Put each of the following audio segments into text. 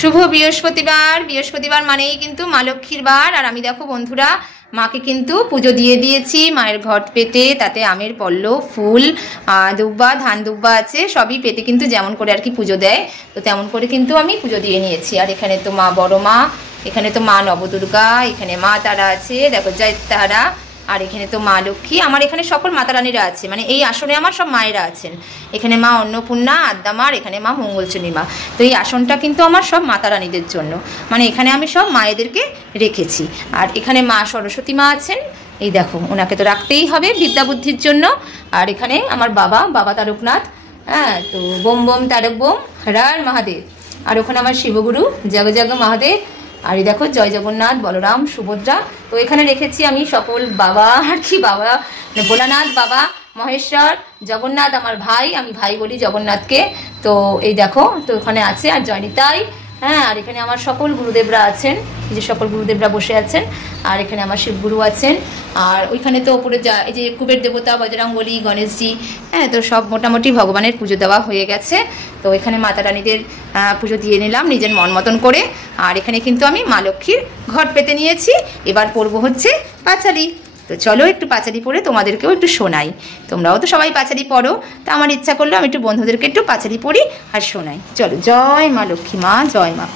শুভ বৃহস্পতিবার। বৃহস্পতিবার মানেই কিন্তু মা লক্ষ্মীর বার। আর আমি দেখো বন্ধুরা মাকে কিন্তু পুজো দিয়ে দিয়েছি মায়ের ঘট পেতে, তাতে আমের পল্লব, ফুল, দুব্বা, ধান দুব্বা আছে, সবই পেতে কিন্তু যেমন করে আর কি পুজো দেয়, তো তেমন করে কিন্তু আমি পুজো দিয়ে নিয়েছি। আর এখানে তো মা বড় মা, এখানে তো মা নবদুর্গা, এখানে মা তারা আছে, দেখো জয় তারা, আর এখানে তো মা লক্ষ্মী। আমার এখানে সকল মাতা রানীরা আছে, মানে এই আসনে আমার সব মায়েরা আছেন। এখানে মা অন্নপূর্ণা, আদ্যামার, এখানে মা মঙ্গলচণ্ডী মা। তো এই আসনটা কিন্তু আমার সব মাতা রানীদের জন্য, মানে এখানে আমি সব মায়েদেরকে রেখেছি। আর এখানে মা সরস্বতী মা আছেন, এই দেখো ওনাকে তো রাখতেই হবে বিদ্যা বুদ্ধির জন্য। আর এখানে আমার বাবা তারকনাথ, হ্যাঁ, তো bomb bomb Tarak bomb, Har Har Mahadev. আর ওখানে আমার শিবগুরু জগ জগ মহাদেব। আর এই দেখো জয় জগন্নাথ, বলরাম, সুভদ্রা। তো এখানে রেখেছি আমি সকল বাবা, আর কি বাবা, ভোলানাথ বাবা, মহেশ্বর, জগন্নাথ আমার ভাই, আমি ভাই বলি জগন্নাথকে। তো এই দেখো, তো ওখানে আছে, আর জয়নিতাই, হ্যাঁ। আর এখানে আমার সকল গুরুদেবরা আছেন, এই যে সকল গুরুদেবরা বসে আছেন। আর এখানে আমার শিবগুরু আছেন। আর ওইখানে তো ওপরে যা এই যে কুবের দেবতা, বজরংবলী, গণেশজি, হ্যাঁ, তো সব মোটামুটি ভগবানের পুজো দেওয়া হয়ে গেছে। তো এখানে মাতা রানীদের পুজো দিয়ে নিলাম নিজের মন মতন করে। আর এখানে কিন্তু আমি মা লক্ষ্মীর ঘট পেতে নিয়েছি। এবার পরবো হচ্ছে পাঁচালি। তো চলো একটু পাঁচালি পড়ে তোমাদেরকেও একটু শোনাই। তোমরাও তো সবাই পাঁচালি পড়ো, তা আমার ইচ্ছা করলো আমি একটু বন্ধুদেরকে একটু পাঁচালি পড়ি আর শোনাই। চলো, জয় মা লক্ষ্মী মা, জয় মা।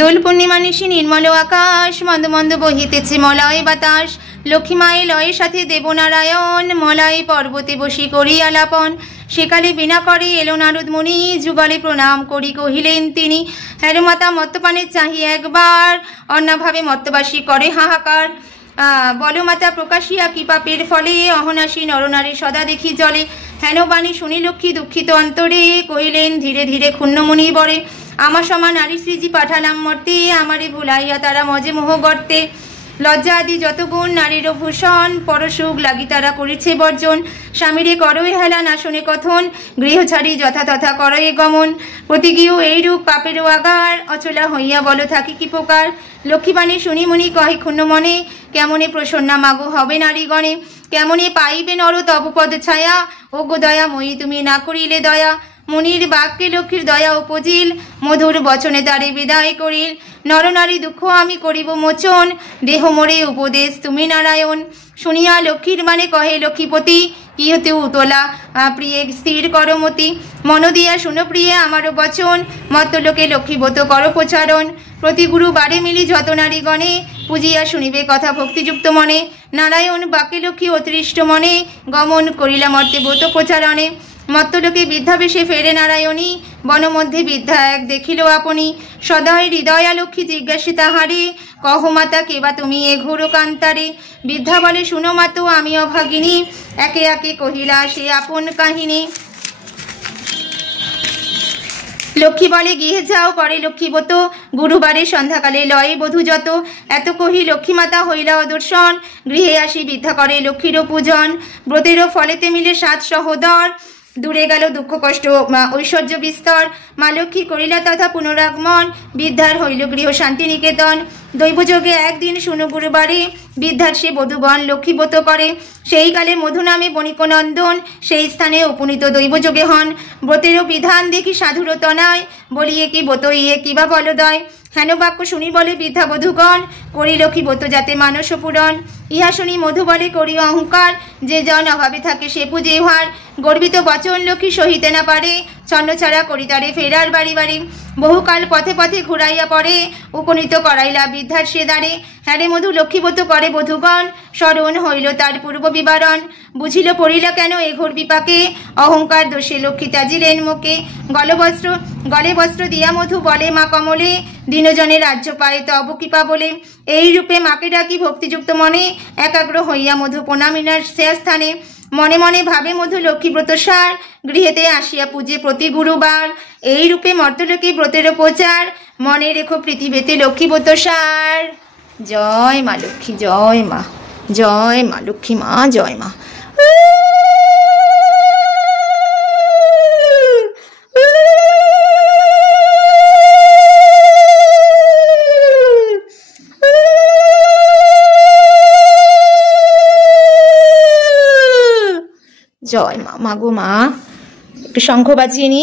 দোল পূর্ণিমা নিশি নির্মল আকাশ, মন্দ মন্দ বহিতেছে মলয় বাতাস। লক্ষ্মী মায়ের লয়ের সাথে দেবনারায়ণ, মলয় পর্বতে বসি করি আলাপন। সেকালে বিনা করে এলো নারদ মুনি, যুগলে প্রণাম করি কহিলেন তিনি, হ্যালো মাতা মত্তপানে চাহি একবার, অন্যভাবে মত্তবাসী করে হাহাকার। বলো মাতা প্রকাশিয়া কি পাপের ফলে, অহনাসী নরনারী সদা দেখি জলে। হেন বাণী শুনি লক্ষ্মী দুঃখিত অন্তরে, কহিলেন ধীরে ধীরে ক্ষুণ্ণমণি বরে, আমার সমান নারী শ্রীজি পাঠালাম মর্তে, আমারে ভুলাইয়া তারা মজে মোহ গর্তে। লজ্জা আদি যত গুণ নারীর ভূষণ, পরশুক লাগি তারা করেছে বর্জন। স্বামীরে করয়ে হেলা না শুনে কথন, গৃহ ছাড়ি যথা তথা করয়ে গমন। প্রতিগৃহ এইরূপ পাপেরও আগার, অচলা হইয়া বলো থাকি কি প্রকার। লক্ষ্মীবাণী শুনি মুনি কহে ক্ষুণ্ণ মনে, কেমনে প্রসন্না মাগো হবে নারীগণে। কেমনে পাইবে নর তব পদ ছায়া, ও গো দয়া মই তুমি না করিলে দয়া। মুনির বাক্যে লক্ষ্মীর দয়া উপজিল, মধুর বচনে তারে বিদায় করিল। নরনারী দুঃখ আমি করিব মোচন, দেহ মোরে উপদেশ তুমি নারায়ণ। শুনিয়া লক্ষ্মীর মানে কহে লক্ষ্মীপতি, কি হতে উতলা প্রিয়ে স্থির করমতি। মন দিয়া শুনো প্রিয়ে আমারও বচন, মত্ত লোকে লক্ষ্মীবত কর প্রচারণ। প্রতি গুরু বারে মিলি যত নারীগণে, পুজিয়া শুনিবে কথা ভক্তিযুক্ত মনে। নারায়ণ বাক্যে লক্ষ্মী অতিরিষ্ট মনে, গমন করিলা মর্তে ব্রত প্রচারণে। মত্তলোকে বিদ্যাবেশে ফেরে নারায়ণী, বনমধ্যে বিদ্যা এক দেখিল আপনি। সদয় হৃদয়া লক্ষ্মী জিজ্ঞাসী তাহারে, কহ মাতা কেবা তুমি এ ঘোর কান্তারে। বিদ্যা বলে শুনো মাতো আমি অভাগিনী, একে একে কহিলা সে আপন কাহিনী। লক্ষ্মী বলে গৃহে যাও করে লক্ষ্মীবত, গুরুবারে সন্ধ্যাকালে লয়ে বধূ যত। এত কহি লক্ষ্মীমাতা হইলা অদর্শন, গৃহে আসি বিদ্যা করে লক্ষ্মীরও পূজন। ব্রতেরও ফলেতে মিলে সাত সহোদর, দূরে গেল দুঃখ কষ্ট ঐশ্বর্য বিস্তর। মা লক্ষ্মী করিলা তথা পুনরাগমন, বিদ্যার হইল গৃহ শান্তি নিকেতন। দৈবযোগে একদিন শুনো গুরুবারে, বিদ্যার সে বধূগণ লক্ষ্মীব্রত করে। সেই কালে মধু নামে বণিক নন্দন, সেই স্থানে উপনীত দৈবযোগে হন। ব্রতেরও বিধান দেখি সাধুর তনয়, বলিয়ে কি ব্রত ইয়ে কিবা বলদয়। হেন বাক্য শুনি বলে বৃদ্ধা বধূগণ, করি লক্ষ্মী ব্রত যাতে মানস পূরণ। ইহা শুনি মধু বলে করি অহংকার, যে জন অভাবে থাকে সে পুজে ভার। গর্বিত বচন লক্ষ্মী সহিতে না পারে, ছন্নছাড়া করি তারে ফেরার বাড়ি বাড়ি। বহুকাল পথে পথে ঘুরাইয়া পড়ে, উপনীত করাইলা বৃদ্ধার সে দ্বারে। হ্যারে মধু লক্ষ্মীব্রত করে বধূগণ, স্মরণ হইল তার পূর্ব বিবরণ। বুঝিল পড়িলা কেন এ ঘোর বিপাকে, অহংকার দোষে লক্ষ্মী ত্যাজিলেন মুখে। গলে বস্ত্র দিয়া মধু বলে মা কমলে, দীনজনে রাজ্য পায় তব কৃপা বলে। এই রূপে মাকে ডাকি ভক্তিযুক্ত মনে, একাগ্র হইয়া মধু প্রণামিনার সে স্থানে। মনে মনে ভাবে মধু লক্ষ্মীব্রত সার, গৃহেতে আসিয়া পূজে প্রতি গুরুবার। এই রূপে মর্তলোকে ব্রতের প্রচার, মনে রেখো পৃথিবীতে লক্ষ্মীব্রত সার। জয় মা লক্ষ্মী, জয় মা, জয় মা লক্ষ্মী মা, জয় মা। জয় মা, মাগো মা। একটু শঙ্খ বাজিয়ে নি।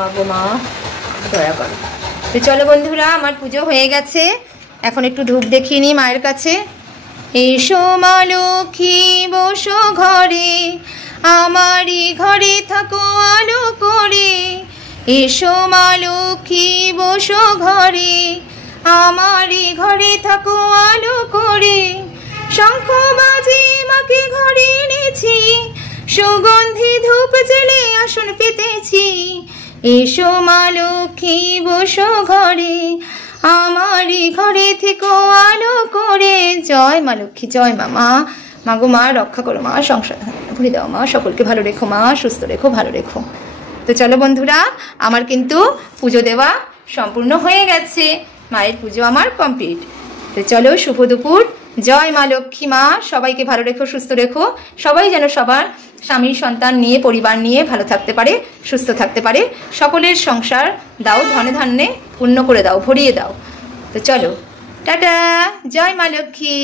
মা গো মা দয়া করো। তো চলো বন্ধুরা, আমার পুজো হয়ে গেছে, এখন একটু ধূপ দেখিয়ে নিই মায়ের কাছে। এসো মা লক্ষ্মী বসো ঘরে, আমারই ঘরে থাকো আলো করে। এসো মা লক্ষ্মী বসো ঘরে, আমারই ঘরে থাকো আলো করে। শঙ্খ বাজে মাকে ঘরে এনেছি, সুগন্ধি ধূপ জেলে আসন পেতেছি। এসো মা লক্ষ্মী বসো ঘরে, আমারই ঘরে থেকো আলো করে। জয় মা লক্ষ্মী, জয় মা। মা মাগো মা রক্ষা করো মা, সংসার ভরে দাও মা, সকলকে ভালো রেখো মা, সুস্থ রেখো, ভালো রেখো। তো চলো বন্ধুরা, আমার কিন্তু পুজো দেওয়া সম্পূর্ণ হয়ে গেছে, মায়ের পুজো আমার কমপ্লিট। তো চলো, শুভ দুপুর। জয় মা লক্ষ্মী। মা সবাইকে ভালো রেখো, সুস্থ রেখো, সবাই যেন সবার স্বামী সন্তান নিয়ে পরিবার নিয়ে ভালো থাকতে পারে, সুস্থ থাকতে পারে। সকলের সংসার দাও ধনে ধান্যে পূর্ণ করে দাও, ভরিয়ে দাও। তো চলো, টাটা, জয় মা লক্ষ্মী।